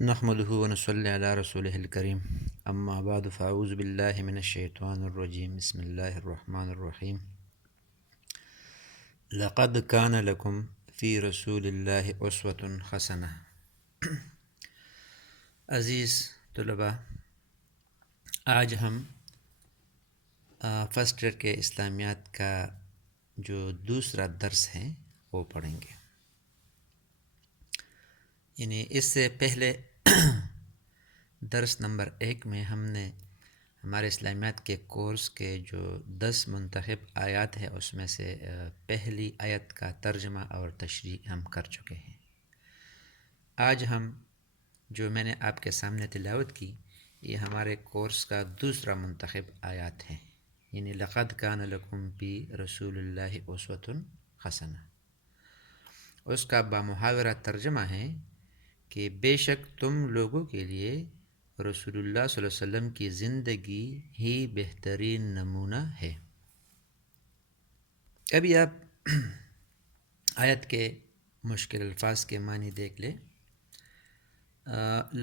نحمده ونصلي على رسوله الكريم اما بعد فاعوذ بالله من الشیطان الرجیم بسم اللہ الرحمن الرحیم لقد كان لكم في رسول اللہ اسوة حسنہ۔ عزیز طلباء، آج ہم فرسٹ ایئر کے اسلامیات کا جو دوسرا درس ہے وہ پڑھیں گے۔ یعنی اس سے پہلے درس نمبر 1 میں ہم نے ہمارے اسلامیات کے کورس کے جو 10 منتخب آیات ہیں اس میں سے پہلی آیت کا ترجمہ اور تشریح ہم کر چکے ہیں۔ آج ہم جو میں نے آپ کے سامنے تلاوت کی یہ ہمارے کورس کا دوسرا منتخب آیات ہیں، یعنی لقد کان لکم فی رسول اللہ اسوۃ حسنہ۔ اس کا بامحاورہ ترجمہ ہے کہ بے شک تم لوگوں کے لیے رسول اللہ صلی اللہ علیہ وسلم کی زندگی ہی بہترین نمونہ ہے۔ ابھی آپ آیت کے مشکل الفاظ کے معنی دیکھ لیں۔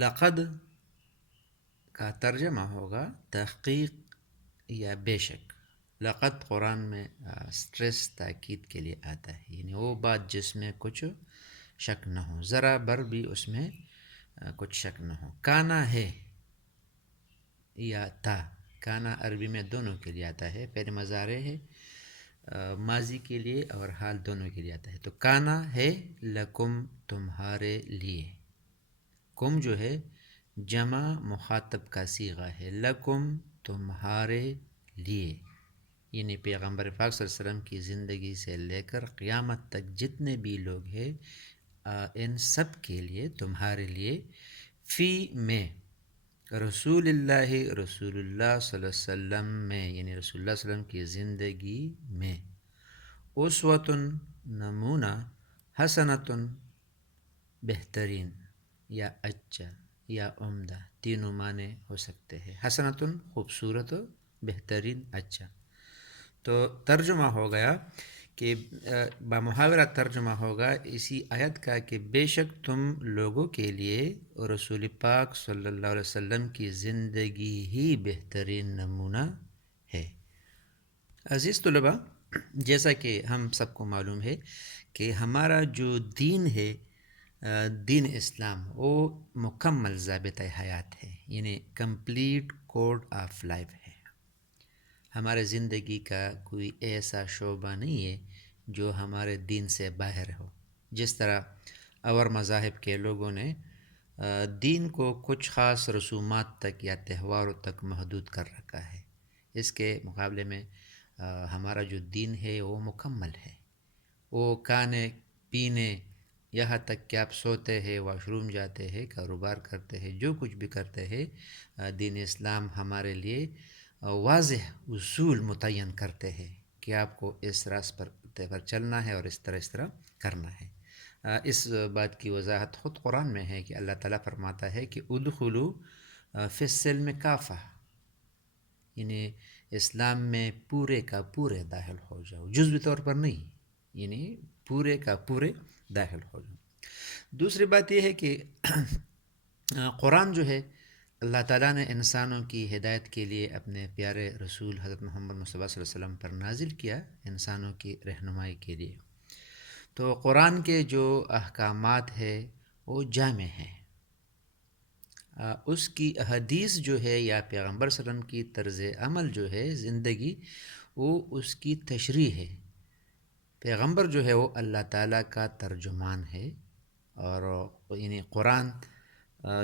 لقد کا ترجمہ ہوگا تحقیق یا بے شک۔ لقد قرآن میں سٹریس تاکید کے لیے آتا ہے، یعنی وہ بات جس میں کچھ شک نہ ہو، ذرا بر بھی اس میں کچھ شک نہ ہو۔ کانا ہے یا تا، کانا عربی میں دونوں کے لیے آتا ہے، پہلے مضارع ہے ماضی کے لیے اور حال دونوں کے لیے آتا ہے۔ تو کانا ہے لکم تمہارے لیے، کم جو ہے جمع مخاطب کا صیغہ ہے، لکم تمہارے لیے، یعنی پیغمبر پاک صلی اللہ علیہ وسلم کی زندگی سے لے کر قیامت تک جتنے بھی لوگ ہیں ان سب کے لیے، تمہارے لیے، فی میں رسول اللہ صلی اللہ علیہ وسلم میں، یعنی رسول اللہ صلی اللہ علیہ وسلم کی زندگی میں، اسوۃ نمونہ، حسنۃ بہترین یا اچھا یا عمدہ، تینوں معنی ہو سکتے ہیں۔ حسنۃ خوبصورت، بہترین اچھا۔ تو ترجمہ ہو گیا کہ بامحاورہ ترجمہ ہوگا اسی آیت کا کہ بے شک تم لوگوں کے لیے رسول پاک صلی اللہ علیہ وسلم کی زندگی ہی بہترین نمونہ ہے۔ عزیز طلباء، جیسا کہ ہم سب کو معلوم ہے کہ ہمارا جو دین ہے، دین اسلام، وہ مکمل ضابطۂ حیات ہے، یعنی کمپلیٹ کوڈ آف لائف ہے۔ ہمارے زندگی کا کوئی ایسا شعبہ نہیں ہے جو ہمارے دین سے باہر ہو۔ جس طرح اور مذاہب کے لوگوں نے دین کو کچھ خاص رسومات تک یا تہواروں تک محدود کر رکھا ہے، اس کے مقابلے میں ہمارا جو دین ہے وہ مکمل ہے۔ وہ کھانے پینے، یہاں تک کہ آپ سوتے ہیں، واش روم جاتے ہیں، کاروبار کرتے ہیں، جو کچھ بھی کرتے ہیں، دین اسلام ہمارے لیے واضح اصول متعین کرتے ہیں کہ آپ کو اس راستے پر چلنا ہے اور اس طرح کرنا ہے۔ اس بات کی وضاحت خود قرآن میں ہے کہ اللہ تعالیٰ فرماتا ہے کہ ادخلوا فی السلم کافہ، یعنی اسلام میں پورے کا پورے داخل ہو جاؤ، جزوی طور پر نہیں، یعنی پورے کا پورے داخل ہو جاؤ۔ دوسری بات یہ ہے کہ قرآن جو ہے اللہ تعالیٰ نے انسانوں کی ہدایت کے لیے اپنے پیارے رسول حضرت محمد مصطفیٰ صلی اللہ علیہ وسلم پر نازل کیا، انسانوں کی رہنمائی کے لیے۔ تو قرآن کے جو احکامات ہیں وہ جامع ہیں، اس کی حدیث جو ہے یا پیغمبر صلی اللہ علیہ وسلم کی طرز عمل جو ہے، زندگی، وہ اس کی تشریح ہے۔ پیغمبر جو ہے وہ اللہ تعالیٰ کا ترجمان ہے، اور یعنی قرآن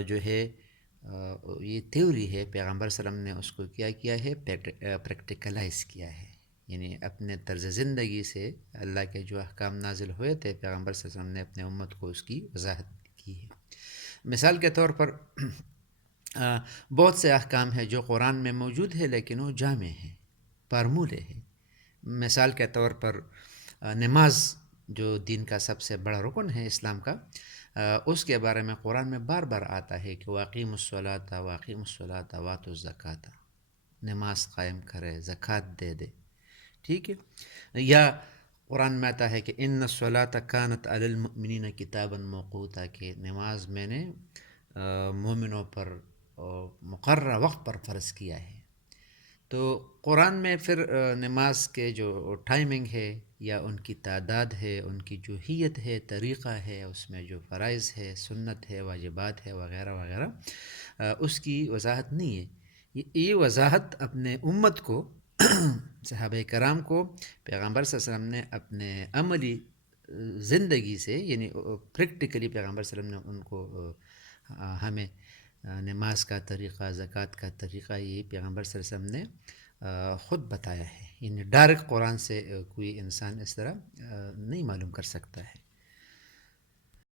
جو ہے یہ تھیوری ہے، پیغمبر صلی اللہ علیہ وسلم نے اس کو کیا ہے، پریکٹیکلائز کیا ہے، یعنی اپنے طرز زندگی سے اللہ کے جو احکام نازل ہوئے تھے پیغمبر صلی اللہ علیہ وسلم نے اپنے امت کو اس کی وضاحت کی ہے۔ مثال کے طور پر بہت سے احکام ہیں جو قرآن میں موجود ہے لیکن وہ جامع ہیں، فارمولے ہیں۔ مثال کے طور پر نماز جو دین کا سب سے بڑا رکن ہے اسلام کا، اس کے بارے میں قرآن میں بار بار آتا ہے کہ واقیم الصلاۃ واقیم الصلاۃ واتوا الزکوٰۃ، نماز قائم کرے، زکوٰۃ دے دے، ٹھیک ہے۔ یا قرآن میں آتا ہے کہ ان الصلاۃ کانت علی المؤمنین کتابا موقوتا، کہ نماز میں نے مومنوں پر مقررہ وقت پر فرض کیا ہے۔ تو قرآن میں پھر نماز کے جو ٹائمنگ ہے یا ان کی تعداد ہے، ان کی جو حیت ہے، طریقہ ہے، اس میں جو فرائض ہے، سنت ہے، واجبات ہے، وغیرہ وغیرہ، اس کی وضاحت نہیں ہے۔ یہ وضاحت اپنے امت کو صحابہ کرام کو پیغمبر صلی اللہ علیہ وسلم نے اپنے عملی زندگی سے، یعنی پریکٹیکلی پیغمبر صلی اللہ علیہ وسلم نے ان کو ہمیں نماز کا طریقہ، زکوٰۃ کا طریقہ، یہ پیغمبر صلی اللہ علیہ وسلم نے خود بتایا ہے، یعنی ڈائریکٹ قرآن سے کوئی انسان اس طرح نہیں معلوم کر سکتا ہے۔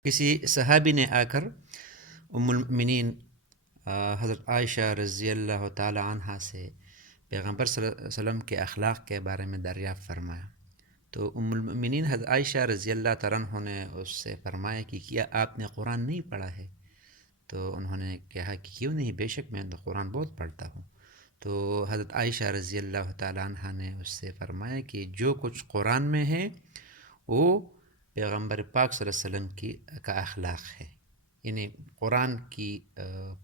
کسی صحابی نے آ کر ام المؤمنین حضرت عائشہ رضی اللہ تعالی عنہا سے پیغمبر صلی اللہ علیہ وسلم کے اخلاق کے بارے میں دریافت فرمایا، تو ام المؤمنین حضرت عائشہ رضی اللہ تعالیٰ عنہ نے اس سے فرمایا کہ کیا آپ نے قرآن نہیں پڑھا ہے؟ تو انہوں نے کہا کہ کیوں نہیں، بے شک میں تو قرآن بہت پڑھتا ہوں۔ تو حضرت عائشہ رضی اللہ تعالیٰ عنہ نے اس سے فرمایا کہ جو کچھ قرآن میں ہے وہ پیغمبر پاک صلی اللہ علیہ وسلم کا اخلاق ہے، یعنی قرآن کی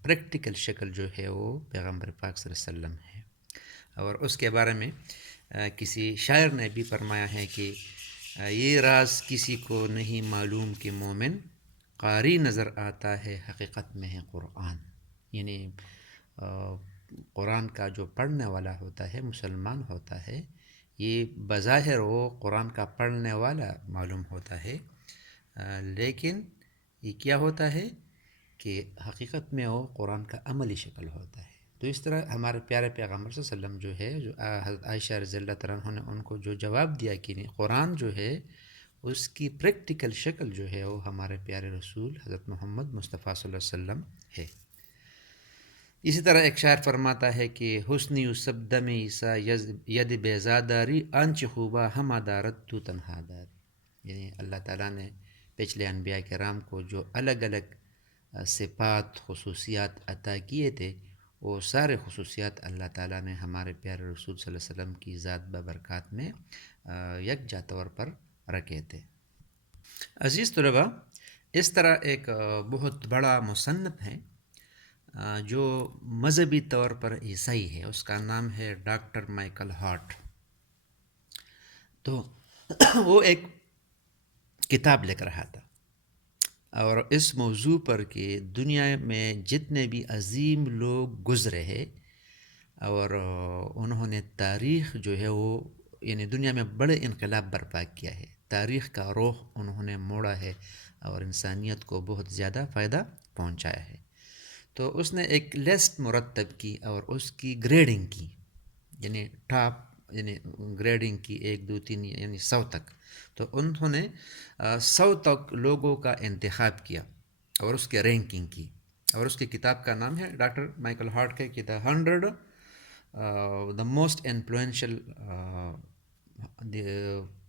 پریکٹیکل شکل جو ہے وہ پیغمبر پاک صلی اللہ علیہ وسلم ہے۔ اور اس کے بارے میں کسی شاعر نے بھی فرمایا ہے کہ یہ راز کسی کو نہیں معلوم کہ مومن قاری نظر آتا ہے، حقیقت میں ہے قرآن، یعنی قرآن کا جو پڑھنے والا ہوتا ہے، مسلمان ہوتا ہے، یہ بظاہر وہ قرآن کا پڑھنے والا معلوم ہوتا ہے، لیکن یہ کیا ہوتا ہے کہ حقیقت میں وہ قرآن کا عملی شکل ہوتا ہے۔ تو اس طرح ہمارے پیارے پیغمبر صلی اللہ علیہ وسلم جو ہے، جو حضرت عائشہ رضی اللہ تعالیٰ عنہ نے ان کو جو جواب دیا کہ قرآن جو ہے اس کی پریکٹیکل شکل جو ہے وہ ہمارے پیارے رسول حضرت محمد مصطفیٰ صلی اللہ علیہ وسلم ہے۔ اسی طرح ایک شاعر فرماتا ہے کہ حسنی یوسف دم عیسیٰ ید بیزاداری آنچ خوبہ ہما دارت تو تنہا دار، یعنی اللہ تعالیٰ نے پچھلے انبیاء کرام کو جو الگ الگ صفات، خصوصیات عطا کیے تھے، وہ سارے خصوصیات اللہ تعالیٰ نے ہمارے پیارے رسول صلی اللہ علیہ وسلم کی ذات ببرکات میں یکجا طور پر رکھے تھے۔ عزیز طلباء، اس طرح ایک بہت بڑا مصنف ہے جو مذہبی طور پر عیسائی ہے، اس کا نام ہے ڈاکٹر مائیکل ہارٹ۔ تو وہ ایک کتاب لکھ رہا تھا اور اس موضوع پر کہ دنیا میں جتنے بھی عظیم لوگ گزرے ہیں اور انہوں نے تاریخ جو ہے وہ، یعنی دنیا میں بڑے انقلاب برپا کیا ہے، تاریخ کا رخ انہوں نے موڑا ہے اور انسانیت کو بہت زیادہ فائدہ پہنچایا ہے۔ تو اس نے ایک لسٹ مرتب کی اور اس کی گریڈنگ کی، یعنی ٹاپ، یعنی گریڈنگ کی 1 2 3 یعنی 100 تک۔ تو انہوں نے 100 تک لوگوں کا انتخاب کیا اور اس کے رینکنگ کی، اور اس کی کتاب کا نام ہے ڈاکٹر مائیکل ہارٹ کے دا 100 the most influential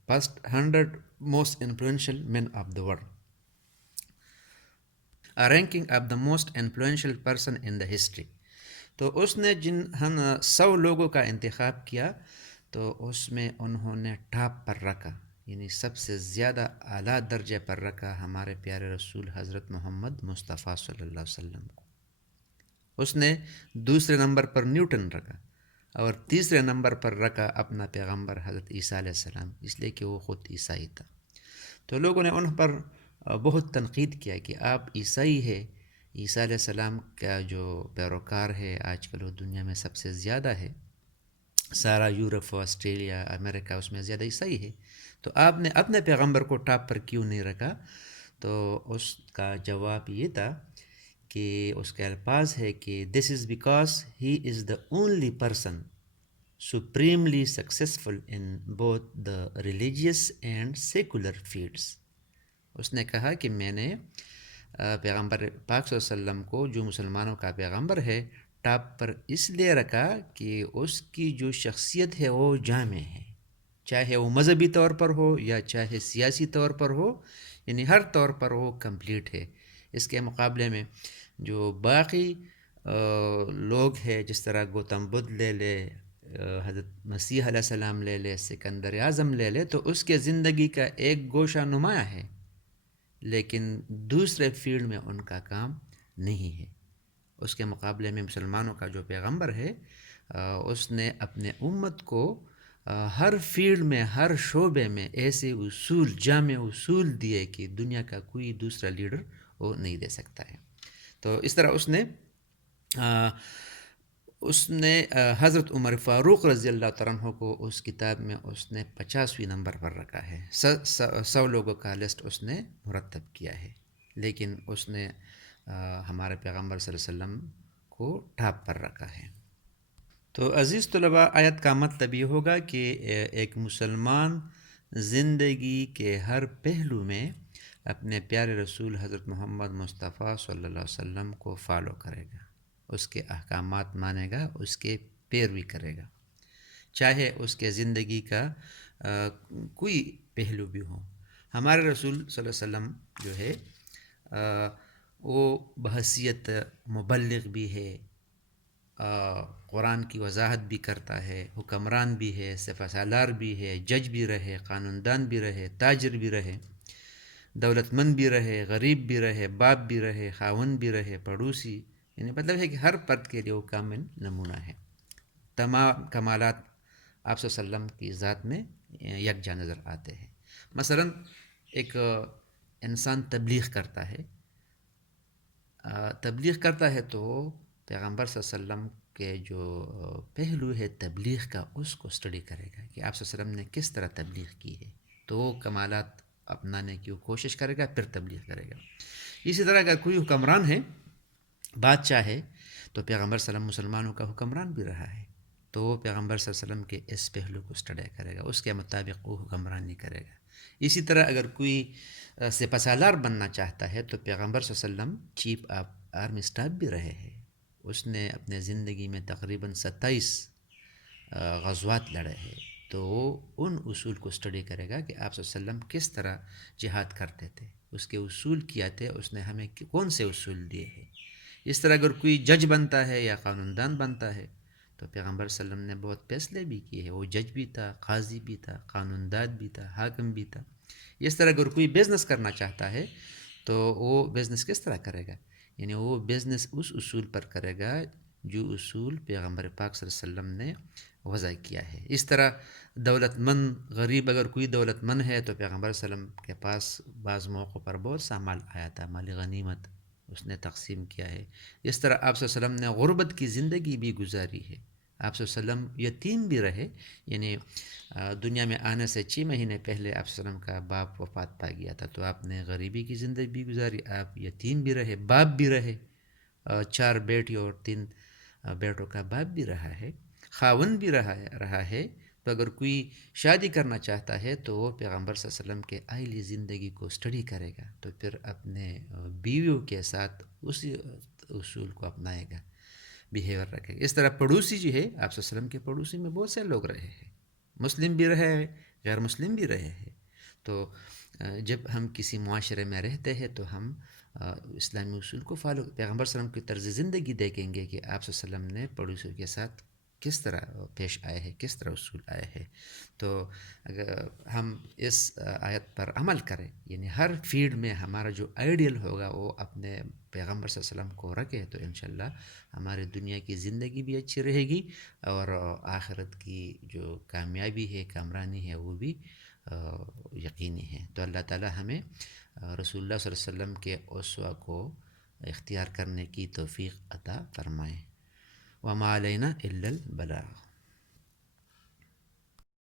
first 100 most influential men of the world, a ranking of the most influential person in the history۔ تو اس نے جن 100 لوگوں کا انتخاب کیا تو اس میں انہوں نے ٹاپ پر رکھا، یعنی سب سے زیادہ اعلیٰ درجے پر رکھا ہمارے پیارے رسول حضرت محمد مصطفیٰ صلی اللہ علیہ وسلم کو۔ اس نے دوسرے نمبر پر نیوٹن رکھا اور تیسرے نمبر پر رکھا اپنا پیغمبر حضرت عیسیٰ علیہ السلام، اس لیے کہ وہ خود عیسائی تھا۔ تو لوگوں نے ان پر بہت تنقید کیا کہ آپ عیسائی ہے، عیسیٰ علیہ السلام کا جو پیروکار ہے آج کل وہ دنیا میں سب سے زیادہ ہے، سارا یورپ، آسٹریلیا، امریکہ، اس میں زیادہ عیسائی ہے، تو آپ نے اپنے پیغمبر کو ٹاپ پر کیوں نہیں رکھا؟ تو اس کا جواب یہ تھا کہ اس کے الفاظ ہے کہ this is because he is the only person supremely successful in both the religious and secular fields۔ اس نے کہا کہ میں نے پیغمبر پاک صلی اللہ علیہ وسلم کو، جو مسلمانوں کا پیغمبر ہے، ٹاپ پر اس لیے رکھا کہ اس کی جو شخصیت ہے وہ جامع ہے، چاہے وہ مذہبی طور پر ہو یا چاہے سیاسی طور پر ہو، یعنی ہر طور پر وہ کمپلیٹ ہے۔ اس کے مقابلے میں جو باقی لوگ ہیں، جس طرح گوتم بدھ لے لے، حضرت مسیح علیہ السلام لے لے، سکندر اعظم لے لے، تو اس کے زندگی کا ایک گوشہ نمایاں ہے، لیکن دوسرے فیلڈ میں ان کا کام نہیں ہے. اس کے مقابلے میں مسلمانوں کا جو پیغمبر ہے اس نے اپنے امت کو ہر فیلڈ میں ہر شعبے میں ایسے اصول جامع اصول دیے کہ دنیا کا کوئی دوسرا لیڈر وہ نہیں دے سکتا ہے. تو اس طرح اس نے حضرت عمر فاروق رضی اللہ تعالیٰ عنہ کو اس کتاب میں اس نے 50ویں نمبر پر رکھا ہے. 100 لوگوں کا لسٹ اس نے مرتب کیا ہے، لیکن اس نے ہمارے پیغمبر صلی اللہ علیہ وسلم کو ٹاپ پر رکھا ہے. تو عزیز طلباء، آیت کا مطلب یہ ہوگا کہ ایک مسلمان زندگی کے ہر پہلو میں اپنے پیارے رسول حضرت محمد مصطفیٰ صلی اللہ علیہ وسلم کو فالو کرے گا، اس کے احکامات مانے گا، اس کے پیروی کرے گا، چاہے اس کے زندگی کا کوئی پہلو بھی ہو. ہمارے رسول صلی اللہ علیہ وسلم جو ہے وہ بحیثیت مبلغ بھی ہے، قرآن کی وضاحت بھی کرتا ہے، حکمران بھی ہے، سپہ سالار بھی ہے، جج بھی رہے، قانون دان بھی رہے، تاجر بھی رہے، دولت مند بھی رہے، غریب بھی رہے، باپ بھی رہے، خاون بھی رہے، پڑوسی. یعنی مطلب ہے کہ ہر فرد کے لیے وہ کامل نمونہ ہے. تمام کمالات آپ صلی اللہ علیہ وسلم کی ذات میں یکجا نظر آتے ہیں. مثلا ایک انسان تبلیغ کرتا ہے، تو پیغمبر صلی اللہ علیہ وسلم کے جو پہلو ہے تبلیغ کا اس کو اسٹڈی کرے گا کہ آپ صلی اللہ علیہ وسلم نے کس طرح تبلیغ کی ہے، تو وہ کمالات اپنانے کی وہ کوشش کرے گا، پھر تبلیغ کرے گا. اسی طرح اگر کوئی حکمران ہے، بادشاہ ہے، تو پیغمبر صلی اللہ علیہ وسلم مسلمانوں کا حکمران بھی رہا ہے، تو وہ پیغمبر صلی اللہ علیہ وسلم کے اس پہلو کو اسٹڈی کرے گا، اس کے مطابق وہ حکمرانی کرے گا. اسی طرح اگر کوئی سپہ سالار بننا چاہتا ہے تو پیغمبر صلی اللہ علیہ وسلم چیف آرمی اسٹاف بھی رہے ہیں. اس نے اپنے زندگی میں تقریباً 27 غزوات لڑے ہیں، تو وہ ان اصول کو اسٹڈی کرے گا کہ آپ صلی اللہ علیہ وسلم کس طرح جہاد کرتے تھے، اس کے اصول کیا تھے، اس نے ہمیں کون سے اصول دیے ہیں. اس طرح اگر کوئی جج بنتا ہے یا قانون دان بنتا ہے تو پیغمبر صلی اللہ علیہ وسلم نے بہت فیصلے بھی کیے ہیں. وہ جج بھی تھا، قاضی بھی تھا، قانون دان بھی تھا، حاکم بھی تھا. اس طرح اگر کوئی بزنس کرنا چاہتا ہے تو وہ بزنس کس طرح کرے گا، یعنی وہ بزنس اس اصول پر کرے گا جو اصول پیغمبر پاک صلی اللہ علیہ وسلم نے وضع کیا ہے. اس طرح دولت مند غریب، اگر کوئی دولت مند ہے تو پیغمبر صلی اللہ علیہ وسلم کے پاس بعض موقعوں پر بہت سا مال آیا تھا، مال غنیمت اس نے تقسیم کیا ہے. اس طرح آپ صلی اللہ علیہ وسلم نے غربت کی زندگی بھی گزاری ہے. آپ صلی اللہ علیہ وسلم یتیم بھی رہے، یعنی دنیا میں آنے سے 6 مہینے پہلے آپ صلی اللہ علیہ وسلم کا باپ وفات پا گیا تھا، تو آپ نے غریبی کی زندگی بھی گزاری، آپ یتیم بھی رہے، باپ بھی رہے، 4 بیٹی اور 3 بیٹوں کا باپ بھی رہا ہے، خاون بھی رہا ہے. تو اگر کوئی شادی کرنا چاہتا ہے تو وہ پیغمبر صلی اللہ علیہ وسلم کے آئلی زندگی کو اسٹڈی کرے گا، تو پھر اپنے بیویوں کے ساتھ اسی اصول کو اپنائے گا، بیہیور رکھے گا. اس طرح پڑوسی جو ہے، آپ صلی اللہ علیہ وسلم کے پڑوسی میں بہت سے لوگ رہے ہیں، مسلم بھی رہے ہیں، غیر مسلم بھی رہے ہیں. تو جب ہم کسی معاشرے میں رہتے ہیں تو ہم اسلامی اصول کو فالو، پیغمبر صلی اللہ علیہ وسلم کی طرز زندگی دیکھیں گے کہ آپ صلی اللہ علیہ وسلم نے پڑوسیوں کے ساتھ کس طرح پیش آئے ہیں، کس طرح اصول آئے ہیں. تو اگر ہم اس آیت پر عمل کریں، یعنی ہر فیلڈ میں ہمارا جو آئیڈیل ہوگا وہ اپنے پیغمبر صلی اللہ علیہ وسلم کو رکھے، تو انشاءاللہ ہماری دنیا کی زندگی بھی اچھی رہے گی اور آخرت کی جو کامیابی ہے، کامرانی ہے، وہ بھی یقینی ہے. تو اللہ تعالی ہمیں رسول اللہ صلی اللہ علیہ وسلم کے اسوہ کو اختیار کرنے کی توفیق عطا فرمائے. وما علینا الا البلاغ.